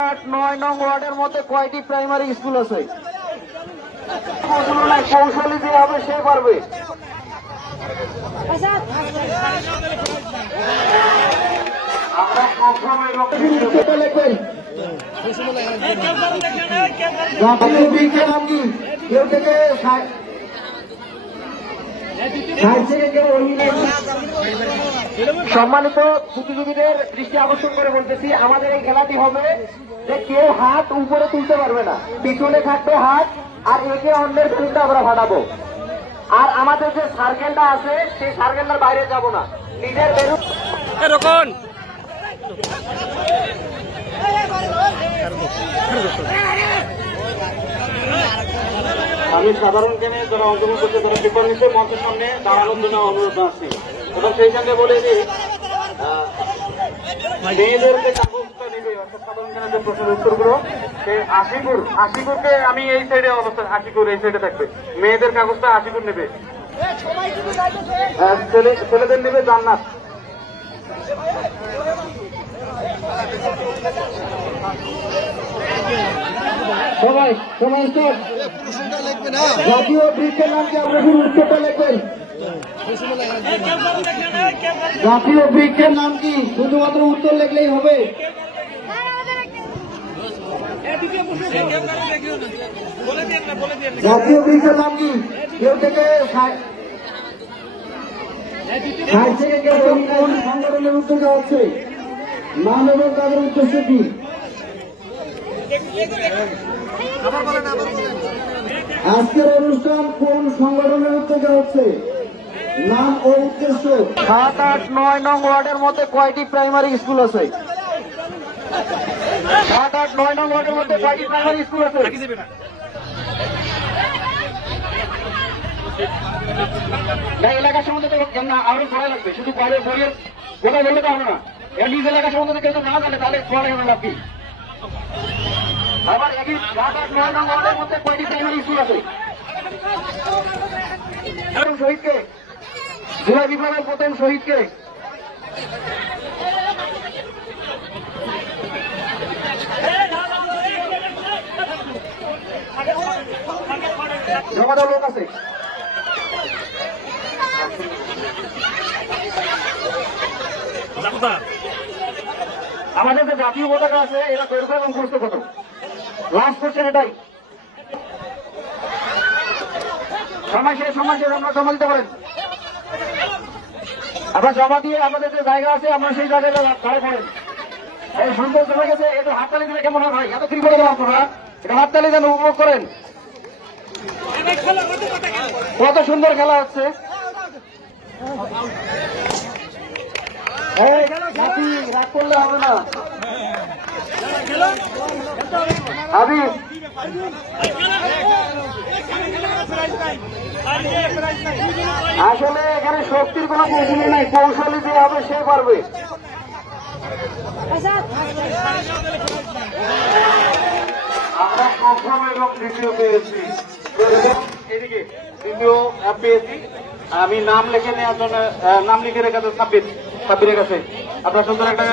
8-9 নং ওয়ার্ডের মধ্যে কয়টি প্রাইমারি স্কুল আছে? কৌশলী যে হবে সে পারবে। সম্মানিত প্রতিযোগীদের দৃষ্টি আকর্ষণ করে বলতেছি, আমাদের এই খেলাটি হবে যে কেউ হাত উপরে তুলতে পারবে না, পিছনে থাকবে হাত, আর একে অন্যের বেলুনটা আমরা ফাটাবো। আর আমাদের যে সার্কেলটা আছে সেই সার্কেলটার বাইরে যাব না, নিজের বেলুন। আমি সাধারণ জ্ঞানে যারা অংশগ্রহণ করছে তারা পেপার নিচে মঞ্চের সামনে দাঁড়ানোর জন্য অনুরোধ আসছি, এবং সেই সঙ্গে বলে যে মেয়েদেরকে কাগজটা নেবে, অর্থাৎ সাধারণ জ্ঞানের যে প্রশ্নের উত্তরগুলো সে আশিকুরকে আমি এই সাইডে অবস্থান, আশিকুর এই সাইডে থাকবে, মেয়েদের কাগজটা আশিকুর নেবে, ছেলেদের নেবে জান্নাত। সবাই জাতীয় বৃক্ষের নাম কি? আপনার উত্তরটা লিখবেন। জাতীয় বৃক্ষের নাম কি? শুধুমাত্র উত্তর লিখলেই হবে। জাতীয় বৃক্ষের নাম কি? কেউ থেকে কোন সংগঠনের উদ্যোগে হচ্ছে? নাম এবং তাদের উদ্দেশ্য কি? আজকের অনুষ্ঠান কোন সংগঠনের উদ্যোগে হচ্ছে? নাম ও উদ্দেশ্য। 7-8-9 নং ওয়ার্ডের মধ্যে কয়টি প্রাইমারি স্কুল আছে? 7-8-9 নং ওয়ার্ডের মধ্যে কয়টি প্রাইমারি স্কুল আছে? এলাকার সম্বন্ধে আরো পড়া লাগবে, শুধু বাইরে বইয়ের গোটা বললে তো হবে না। নিজ এলাকার সম্বন্ধে কেউ না জানে তাহলে পড়া হবে লাভ কি? আবার একই 7-8-9 নং ওয়ার্ডের মধ্যে কয়টি প্রাইমারি স্কুল আছে? শহীদকে জুলাই বিপ্লবের প্রথম শহীদকে জমা দেওয়ার লোক আছে? আমাদের যে জাতীয় পতাকা আছে এটা দৈর্ঘ্য এবং প্রস্থ কত? লাস্ট কোশ্চেন এটাই। সময় শেষ আমরা জমা দিতে পারেন। আবার জমা দিয়ে আমাদের যে জায়গা আছে আমরা সেই জায়গায় দাঁড়িয়ে পড়েন। এই সুন্দর জমা গেছে, এটা হাততালি দিলে কেমন হয় ভাই? এত ফ্রি করে দেওয়া আপনারা, এটা হাততালি যেন উপভোগ করেন। কত সুন্দর খেলা হচ্ছে। রাগ করলে হবে না। হাবিব আসলে এখানে শক্তির কোন কৌশল নাই, কৌশলী যে হবে সে পারবে। আমরা প্রথম এবং দ্বিতীয় পেয়েছি, এদিকে দ্বিতীয় পেয়েছি। আমি নাম লিখে নেওয়ার জন্য নাম লিখে রেখেছি সাব্বিরের কাছে। আপনার সুন্দর একটা